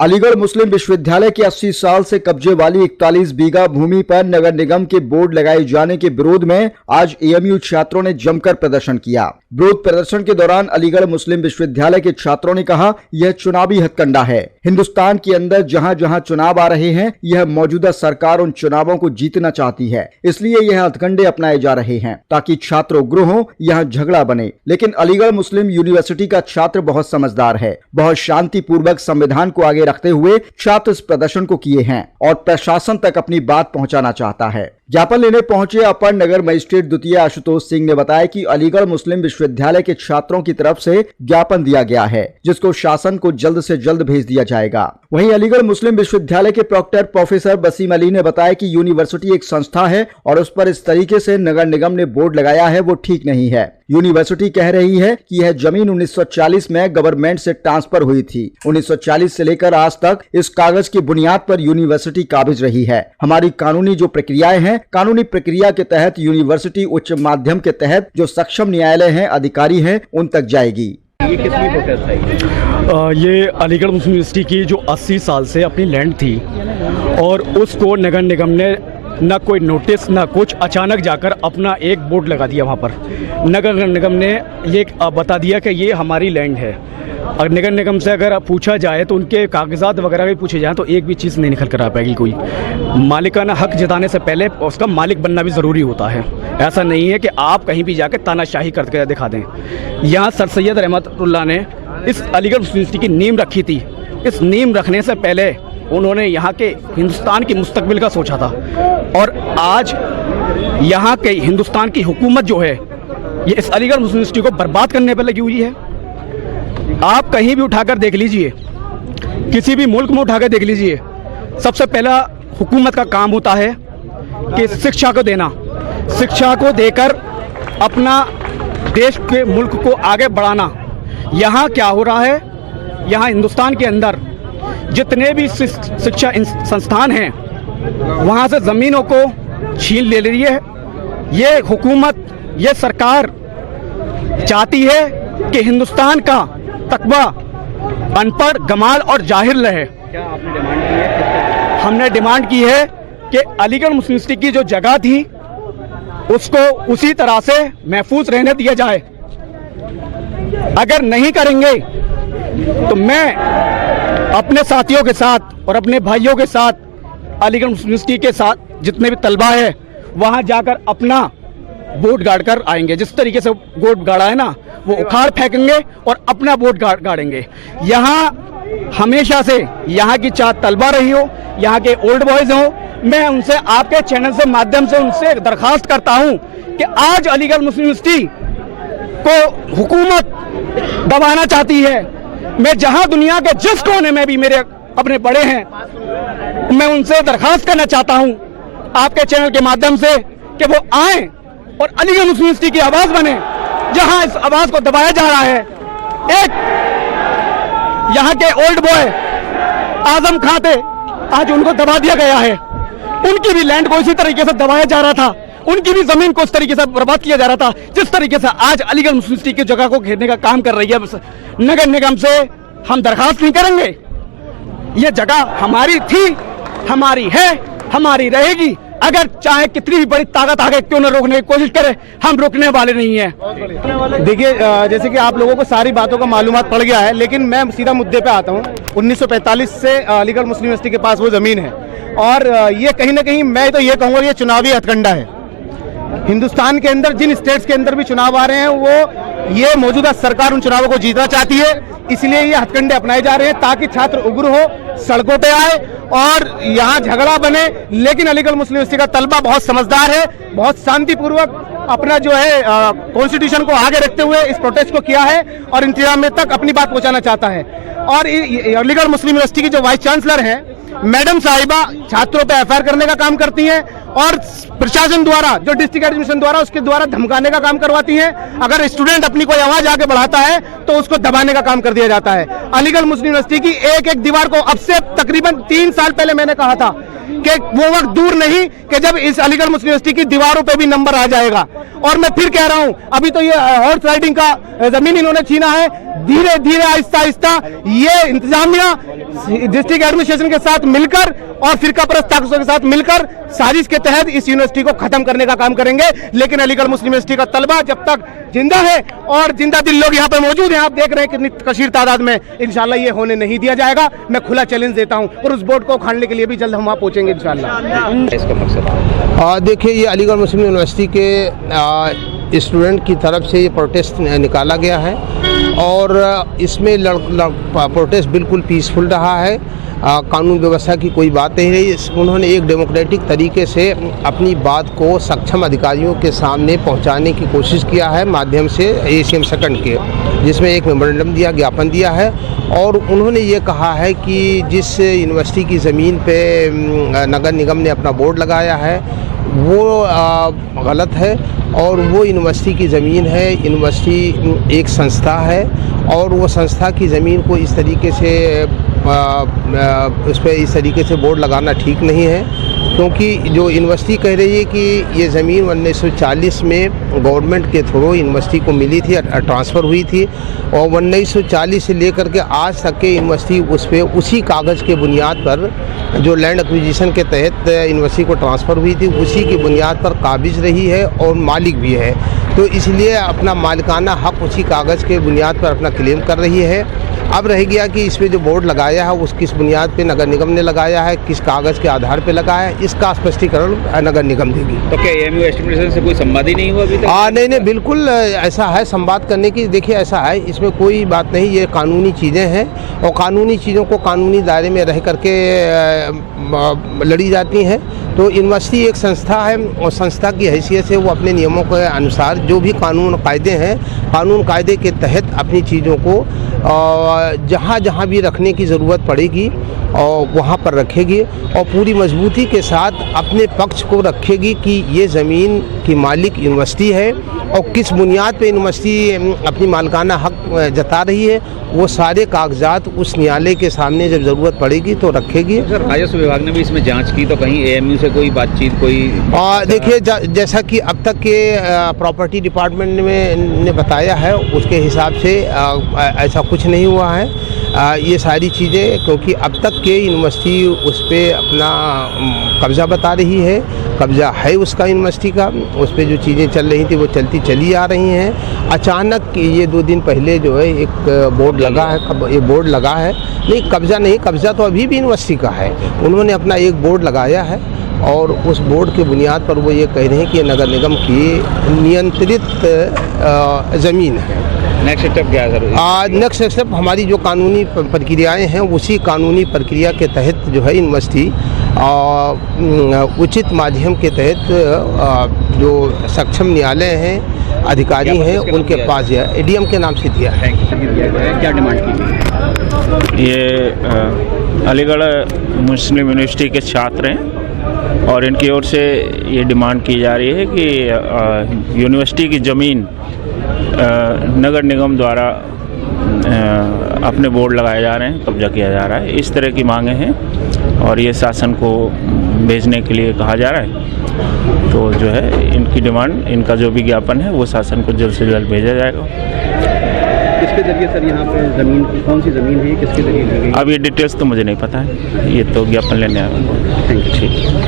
अलीगढ़ मुस्लिम विश्वविद्यालय के 80 साल से कब्जे वाली 41 बीघा भूमि पर नगर निगम के बोर्ड लगाए जाने के विरोध में आज एएमयू छात्रों ने जमकर प्रदर्शन किया। विरोध प्रदर्शन के दौरान अलीगढ़ मुस्लिम विश्वविद्यालय के छात्रों ने कहा, यह चुनावी हथकंडा है। हिंदुस्तान के अंदर जहां जहां चुनाव आ रहे हैं, यह मौजूदा सरकार उन चुनावों को जीतना चाहती है, इसलिए यह हथकंडे अपनाए जा रहे हैं ताकि छात्र उग्र हो, यहाँ झगड़ा बने। लेकिन अलीगढ़ मुस्लिम यूनिवर्सिटी का छात्र बहुत समझदार है, बहुत शांतिपूर्वक संविधान को आगे रखते हुए छात्र इस प्रदर्शन को किए हैं और प्रशासन तक अपनी बात पहुंचाना चाहता है। ज्ञापन लेने पहुंचे अपर नगर मजिस्ट्रेट द्वितीय आशुतोष सिंह ने बताया कि अलीगढ़ मुस्लिम विश्वविद्यालय के छात्रों की तरफ से ज्ञापन दिया गया है, जिसको शासन को जल्द से जल्द भेज दिया जाएगा। वहीं अलीगढ़ मुस्लिम विश्वविद्यालय के प्रोक्टर प्रोफेसर वसीम अली ने बताया कि यूनिवर्सिटी एक संस्था है और उस पर इस तरीके से नगर निगम ने बोर्ड लगाया है, वो ठीक नहीं है। यूनिवर्सिटी कह रही है कि यह जमीन 1940 में गवर्नमेंट से ट्रांसफर हुई थी। 1940 से लेकर आज तक इस कागज की बुनियाद पर यूनिवर्सिटी काबिज रही है। हमारी कानूनी जो प्रक्रियाएं हैं, कानूनी प्रक्रिया के तहत यूनिवर्सिटी उच्च माध्यम के तहत जो सक्षम न्यायालय हैं, अधिकारी हैं, उन तक जाएगी। ये कितनी प्रोसेस है? ये अलीगढ़ मुस्लिम यूनिवर्सिटी की जो 80 साल से अपनी लैंड थी और उसको नगर निगम ने ना कोई नोटिस ना कुछ, अचानक जाकर अपना एक बोर्ड लगा दिया। वहाँ पर नगर निगम ने ये बता दिया कि ये हमारी लैंड है। और नगर निगम से अगर पूछा जाए तो उनके कागजात वगैरह भी पूछे जाएँ तो एक भी चीज़ नहीं निकल कर आ पाएगी कोई। मालिकाना हक जताने से पहले उसका मालिक बनना भी ज़रूरी होता है। ऐसा नहीं है कि आप कहीं भी जाकर तानाशाही करके दिखा दें। यहाँ सर सैयद रहमतुल्लाह ने इस अलीगढ़ यूनिवर्सिटी की नींव रखी थी। इस नींव रखने से पहले उन्होंने यहाँ के हिंदुस्तान की मुस्तकबिल का सोचा था और आज यहाँ के हिंदुस्तान की हुकूमत जो है ये इस अलीगढ़ मुस्लिम यूनिवर्सिटी को बर्बाद करने पर लगी हुई है। आप कहीं भी उठाकर देख लीजिए, किसी भी मुल्क में उठाकर देख लीजिए, सबसे पहला हुकूमत का काम होता है कि शिक्षा को देना, शिक्षा को देकर अपना देश के मुल्क को आगे बढ़ाना। यहाँ क्या हो रहा है, यहाँ हिंदुस्तान के अंदर जितने भी शिक्षा संस्थान हैं वहाँ से ज़मीनों को छीन ले रही है। ये हुकूमत, ये सरकार चाहती है कि हिंदुस्तान का तकबा अनपढ़, गमाल और जाहिल रहे। क्या आपने डिमांड की है? हमने डिमांड की है कि अलीगढ़ मुस्लिम यूनिवर्सिटी की जो जगह थी उसको उसी तरह से महफूज रहने दिया जाए। अगर नहीं करेंगे तो मैं अपने साथियों के साथ और अपने भाइयों के साथ अलीगढ़ मुस्लिम यूनिवर्सिटी के साथ जितने भी तलबा है वहाँ जाकर अपना बोर्ड गाड़ कर आएंगे। जिस तरीके से बोर्ड गाड़ा है ना, वो उखाड़ फेंकेंगे और अपना बोर्ड गाड़ेंगे। यहाँ हमेशा से यहाँ की चार तलबा रही हो, यहाँ के ओल्ड बॉयज हो, मैं उनसे आपके चैनल से माध्यम से उनसे दरखास्त करता हूँ कि आज अलीगढ़ मुस्लिम यूनिवर्सिटी को हुकूमत दबाना चाहती है। मैं जहाँ दुनिया के जिस कोने में भी मेरे अपने बड़े हैं, मैं उनसे दरखास्त करना चाहता हूँ आपके चैनल के माध्यम से कि वो आए और अलीगढ़ मुस्लिम यूनिवर्सिटी की आवाज़ बने, जहां इस आवाज को दबाया जा रहा है। एक यहाँ के ओल्ड बॉय आजम खां थे, आज उनको दबा दिया गया है। उनकी भी लैंड को इसी तरीके से दबाया जा रहा था, उनकी भी जमीन को इस तरीके से बर्बाद किया जा रहा था जिस तरीके से आज अलीगढ़ मुस्लिम यूनिवर्सिटी की जगह को घेरने का काम कर रही है नगर निगम से। हम दरखास्त नहीं करेंगे, ये जगह हमारी थी, हमारी है, हमारी रहेगी। अगर चाहे कितनी भी बड़ी ताकत आगे क्यों न रोकने की कोशिश करे, हम रोकने वाले नहीं हैं। देखिए, जैसे कि आप लोगों को सारी बातों का मालूमात पड़ गया है, लेकिन मैं सीधा मुद्दे पे आता हूँ। 1945 से अलीगढ़ मुस्लिम यूनिवर्सिटी के पास वो ज़मीन है और ये कहीं ना कहीं मैं तो ये कहूँगा ये चुनावी हथकंडा है। हिंदुस्तान के अंदर जिन स्टेट्स के अंदर भी चुनाव आ रहे हैं, वो ये मौजूदा सरकार उन चुनावों को जीतना चाहती है, इसलिए ये हथकंडे अपनाए जा रहे हैं ताकि छात्र उग्र हो, सड़कों पे आए और यहाँ झगड़ा बने। लेकिन अलीगढ़ मुस्लिम यूनिवर्सिटी का तलबा बहुत समझदार है, बहुत शांतिपूर्वक अपना जो है कॉन्स्टिट्यूशन को आगे रखते हुए इस प्रोटेस्ट को किया है और इंतजामिया तक अपनी बात पहुंचाना चाहता है। और अलीगढ़ मुस्लिम यूनिवर्सिटी की जो वाइस चांसलर है मैडम साहिबा, छात्रों पे एफआईआर करने का काम करती हैं और प्रशासन द्वारा, जो डिस्ट्रिक्ट एडमिनिस्ट्रेशन द्वारा, उसके द्वारा धमकाने का काम करवाती हैं। अगर स्टूडेंट अपनी कोई आवाज आगे बढ़ाता है तो उसको दबाने का काम कर दिया जाता है। अलीगढ़ मुस्लिम यूनिवर्सिटी की एक एक दीवार को अब से तकरीबन 3 साल पहले मैंने कहा था कि वो वक्त दूर नहीं कि जब इस अलीगढ़ मुस्लिम यूनिवर्सिटी की दीवारों पे भी नंबर आ जाएगा। और मैं फिर कह रहा हूं, अभी तो ये हॉर्स राइडिंग का जमीन इन्होंने छीना है, धीरे धीरे आहिस्ता आहिस्ता ये इंतजामिया डिस्ट्रिक्ट एडमिनिस्ट्रेशन के साथ मिलकर और फिरका परस्त ताकतों के साथ मिलकर साजिश के तहत इस यूनिवर्सिटी को खत्म करने का काम करेंगे। लेकिन अलीगढ़ मुस्लिम यूनिवर्सिटी का तलबा जब तक जिंदा है और जिंदा दिल लोग यहाँ पे मौजूद हैं, आप देख रहे हैं कितनी कशीर तादाद में, इंशाल्लाह ये होने नहीं दिया जाएगा। मैं खुला चैलेंज देता हूँ और उस बोर्ड को उखाड़ने के लिए भी जल्द हम वहाँ पहुँचेंगे इंशाल्लाह। इसका मकसद देखिए, ये अलीगढ़ मुस्लिम यूनिवर्सिटी के स्टूडेंट की तरफ से ये प्रोटेस्ट निकाला गया है और इसमें प्रोटेस्ट बिल्कुल पीसफुल रहा है। कानून व्यवस्था की कोई बात नहीं रही। उन्होंने एक डेमोक्रेटिक तरीके से अपनी बात को सक्षम अधिकारियों के सामने पहुंचाने की कोशिश किया है माध्यम से ACM सेकंड के, जिसमें एक मेमोरेंडम दिया, ज्ञापन दिया है और उन्होंने ये कहा है कि जिस यूनिवर्सिटी की ज़मीन पे नगर निगम ने अपना बोर्ड लगाया है वो गलत है और वो यूनिवर्सिटी की ज़मीन है। यूनिवर्सिटी एक संस्था है और वो संस्था की ज़मीन को इस तरीके से उस पर इस तरीके से बोर्ड लगाना ठीक नहीं है, क्योंकि जो यूनिवर्सिटी कह रही है कि ये ज़मीन 1940 में गवर्नमेंट के थ्रू यूनिवर्सिटी को मिली थी, ट्रांसफ़र हुई थी और 1940 से लेकर के आज तक के यूनिवर्सिटी उस पर उसी कागज़ के बुनियाद पर जो लैंड एक्विजिशन के तहत यूनिवर्सिटी को ट्रांसफ़र हुई थी उसी की बुनियाद पर काबिज रही है और मालिक भी है। तो इसलिए अपना मालिकाना हक़ उसी कागज़ के बुनियाद पर अपना क्लेम कर रही है। अब रह गया कि इस पे जो बोर्ड लगाया है उस किस बुनियाद पे नगर निगम ने लगाया है, किस कागज़ के आधार पे लगाया है, इसका स्पष्टीकरण नगर निगम देगी। तो क्या AMU एडमिनिस्ट्रेशन से कोई संवाद ही नहीं हुआ अभी तक? नहीं, बिल्कुल ऐसा है, संवाद करने की। देखिए, ऐसा है, इसमें कोई बात नहीं, ये कानूनी चीज़ें हैं और कानूनी चीज़ों को कानूनी दायरे में रह करके लड़ी जाती हैं। तो यूनिवर्सिटी एक संस्था है और संस्था की हैसियत से वो अपने नियमों के अनुसार जो भी कानून कायदे हैं, कानून कायदे के तहत अपनी चीज़ों को जहाँ जहाँ भी रखने की ज़रूरत पड़ेगी और वहाँ पर रखेगी और पूरी मजबूती के साथ अपने पक्ष को रखेगी कि ये ज़मीन की मालिक यूनिवर्सिटी है और किस बुनियाद पे यूनिवर्सिटी अपनी मालिकाना हक़ जता रही है। वो सारे कागजात उस न्यायालय के सामने जब ज़रूरत पड़ेगी तो रखेगी। सर, राजस्व विभाग ने भी इसमें जांच की, तो कहीं AMU से कोई बातचीत कोई देखिए, जैसा कि अब तक के प्रॉपर्टी डिपार्टमेंट ने बताया है उसके हिसाब से ऐसा कुछ नहीं हुआ है। ये सारी चीज़ें, क्योंकि अब तक के यूनिवर्सिटी उस पर अपना कब्ज़ा बता रही है, कब्ज़ा है उसका यूनिवर्सिटी का, उस पर जो चीज़ें चल रही थी वो चली आ रही हैं। अचानक ये 2 दिन पहले जो है एक बोर्ड लगा है, ये बोर्ड लगा है, नहीं कब्ज़ा नहीं, कब्ज़ा तो अभी भी यूनिवर्सिटी का है। उन्होंने अपना एक बोर्ड लगाया है और उस बोर्ड के बुनियाद पर वो ये कह रहे हैं कि ये नगर निगम की नियंत्रित ज़मीन है। नेक्स्ट स्टेप क्या है सर? नेक्स्ट स्टेप हमारी जो कानूनी प्रक्रियाएं हैं उसी कानूनी प्रक्रिया के तहत जो है यूनिवर्सिटी उचित माध्यम के तहत जो सक्षम न्यायालय हैं, अधिकारी हैं, उनके पास यह ADM के नाम से दिया है। क्या डिमांड की? ये अलीगढ़ मुस्लिम यूनिवर्सिटी के छात्र हैं और इनकी ओर से ये डिमांड की जा रही है कि यूनिवर्सिटी की ज़मीन नगर निगम द्वारा अपने बोर्ड लगाए जा रहे हैं, कब्जा किया जा रहा है। इस तरह की मांगे हैं और ये शासन को भेजने के लिए कहा जा रहा है। तो जो है इनकी डिमांड, इनका जो भी ज्ञापन है वो शासन को जल्द से जल्द भेजा जाएगा। किसके जरिए सर यहाँ पे ज़मीन, कौन सी ज़मीन है, किसके जरिए ली गई? अब ये डिटेल्स तो मुझे नहीं पता है, ये तो ज्ञापन लेने आया। Thank you.